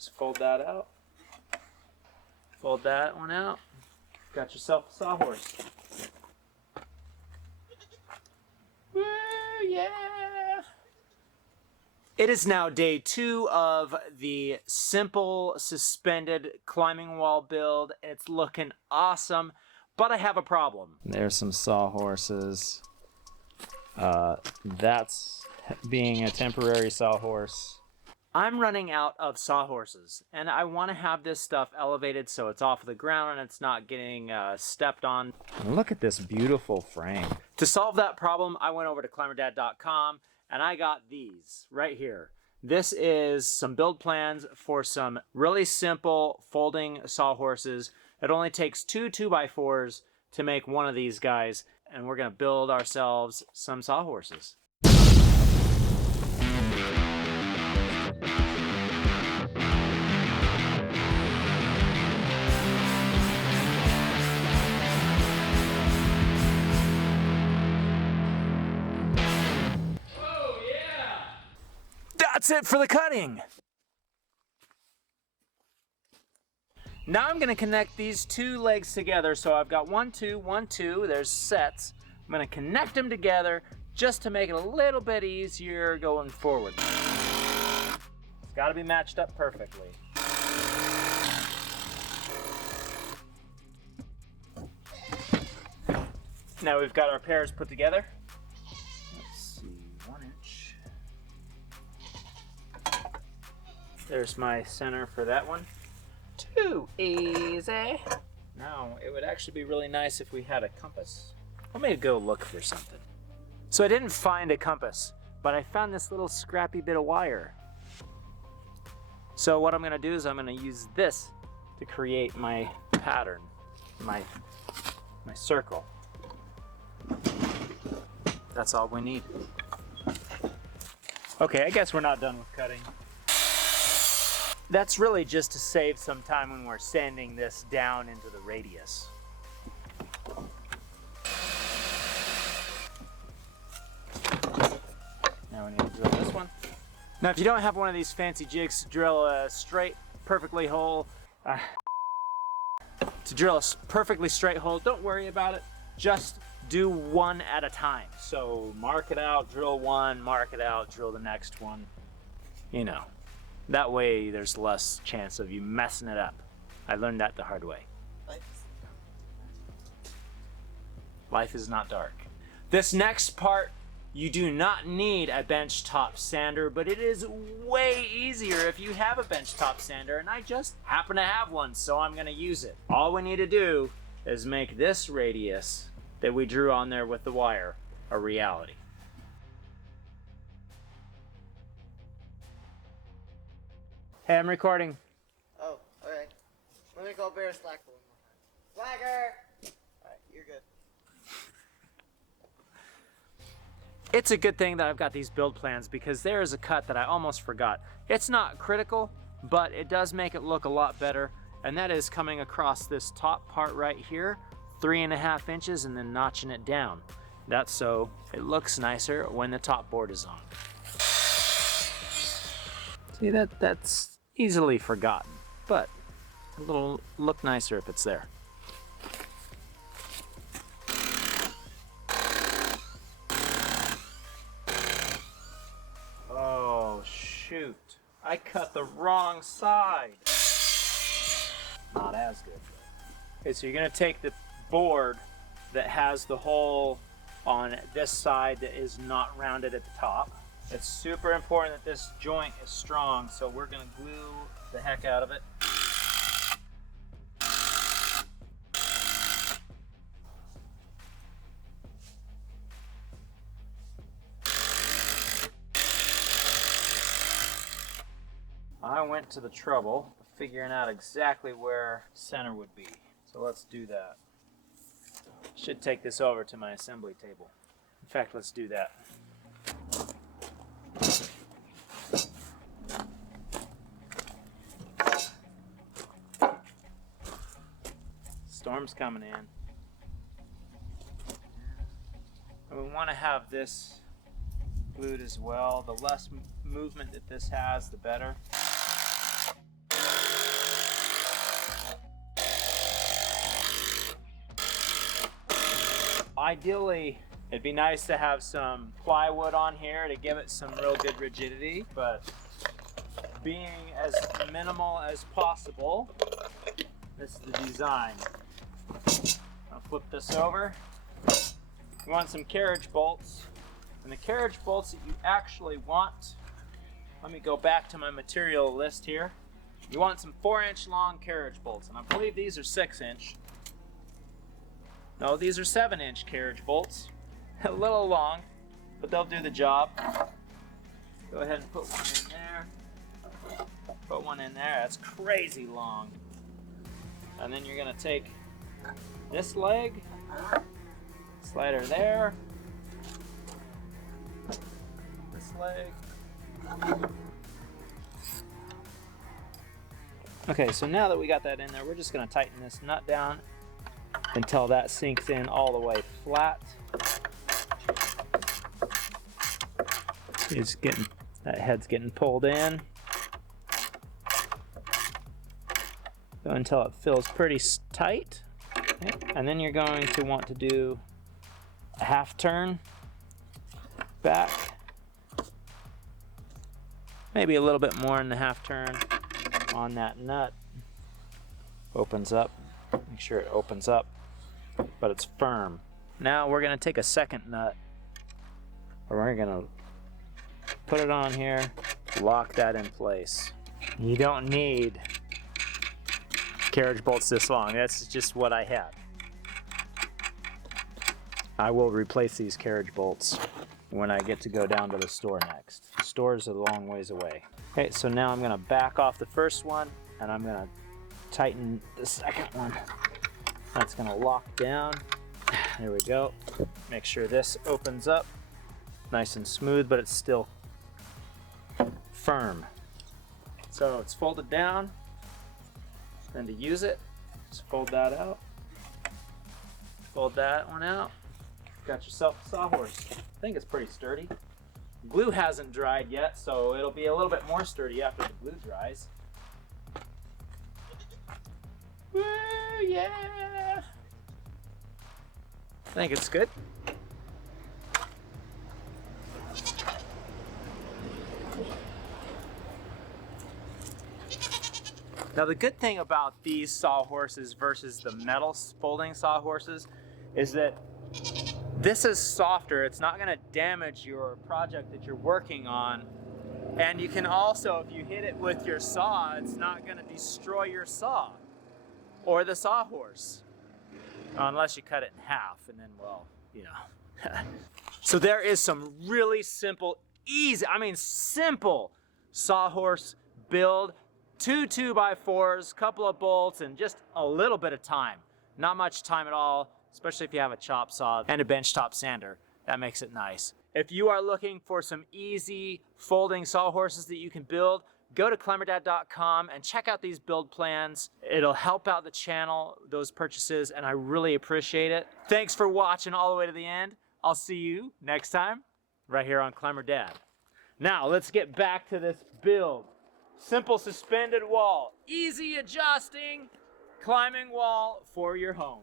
Just fold that out. Fold that one out. Got yourself a sawhorse. Woo, yeah! It is now day 2 of the simple suspended climbing wall build. It's looking awesome, but I have a problem. There's some sawhorses. That's being a temporary sawhorse. I'm running out of sawhorses, and I want to have this stuff elevated so it's off the ground and it's not getting stepped on. And look at this beautiful frame. To solve that problem, I went over to ClimberDad.com and I got these right here. This is some build plans for some really simple folding sawhorses. It only takes 2 2x4s to make one of these guys, and we're gonna build ourselves some sawhorses. That's it for the cutting. Now I'm going to connect these 2 legs together. So I've got 1, 2, 1, 2. There's sets. I'm going to connect them together just to make it a little bit easier going forward. It's got to be matched up perfectly. Now we've got our pairs put together. Let's see, 1 inch. There's my center for that one. Too easy. Now, it would actually be really nice if we had a compass. Let me go look for something. So I didn't find a compass, but I found this little scrappy bit of wire. So what I'm gonna do is I'm gonna use this to create my pattern, my circle. That's all we need. Okay, I guess we're not done with cutting. That's really just to save some time when we're sanding this down into the radius. Now we need to drill this one. Now if you don't have one of these fancy jigs to drill a straight, perfectly hole, to drill a perfectly straight hole, don't worry about it. Just do one at a time. So mark it out, drill one, mark it out, drill the next one, you know. That way there's less chance of you messing it up. I learned that the hard way. Life is not dark. This next part, you do not need a benchtop sander, but it is way easier if you have a benchtop sander, and I just happen to have one, so I'm gonna use it. All we need to do is make this radius that we drew on there with the wire a reality. Hey, I'm recording. Oh, alright. Let me call Bear Slacker one more time. Slacker! Alright, you're good. It's a good thing that I've got these build plans because there is a cut that I almost forgot. It's not critical, but it does make it look a lot better, and that is coming across this top part right here, 3.5 inches, and then notching it down. That's so it looks nicer when the top board is on. See, that's easily forgotten, but it'll look nicer if it's there. Oh shoot, I cut the wrong side. Not as good. Okay, so you're gonna take the board that has the hole on this side that is not rounded at the top. It's super important that this joint is strong, so we're gonna glue the heck out of it. I went to the trouble of figuring out exactly where center would be. So let's do that. Should take this over to my assembly table. In fact, let's do that. Storm's coming in. And we want to have this glued as well. The less movement that this has, the better. ideally, it'd be nice to have some plywood on here to give it some real good rigidity, but being as minimal as possible, this is the design. I'll flip this over. You want some carriage bolts, and the carriage bolts that you actually want, let me go back to my material list here. You want some 4-inch long carriage bolts, and I believe these are 6-inch. No, these are 7-inch carriage bolts. A little long, but they'll do the job. Go ahead and put one in there. Put one in there. That's crazy long. And then you're gonna take this leg, slide her there. This leg. Okay, so now that we got that in there, we're just gonna tighten this nut down until that sinks in all the way flat. It's getting, that head's getting pulled in. So until it feels pretty tight. Okay. And then you're going to want to do a half turn back. Maybe a little bit more in the half turn on that nut. Opens up. Make sure it opens up, but it's firm. Now we're gonna take a second nut, or we're gonna put it on here, lock that in place. You don't need carriage bolts this long. That's just what I had. I will replace these carriage bolts when I get to go down to the store next. The store's a long ways away. Okay, so now I'm gonna back off the first one, and I'm gonna tighten the second one. That's gonna lock down. There we go. Make sure this opens up nice and smooth, but it's still firm. So it's folded down. Then to use it, just fold that out. Fold that one out. Got yourself a sawhorse. I think it's pretty sturdy. Glue hasn't dried yet, so it'll be a little bit more sturdy after the glue dries. Woo, yeah! I think it's good. Now the good thing about these sawhorses versus the metal folding sawhorses is that this is softer. It's not going to damage your project that you're working on. And you can also, if you hit it with your saw, it's not going to destroy your saw or the sawhorse. Unless you cut it in half, and then, well, you know. So there is some really simple, easy, simple sawhorse build. 2 2x4s, couple of bolts, and just a little bit of time. Not much time at all, especially if you have a chop saw and a benchtop sander. That makes it nice. If you are looking for some easy folding sawhorses that you can build, go to ClimberDad.com and check out these build plans. It'll help out the channel, those purchases, and I really appreciate it. Thanks for watching all the way to the end. I'll see you next time, right here on Climber Dad. Now, let's get back to this build. Simple suspended wall, easy adjusting climbing wall for your home.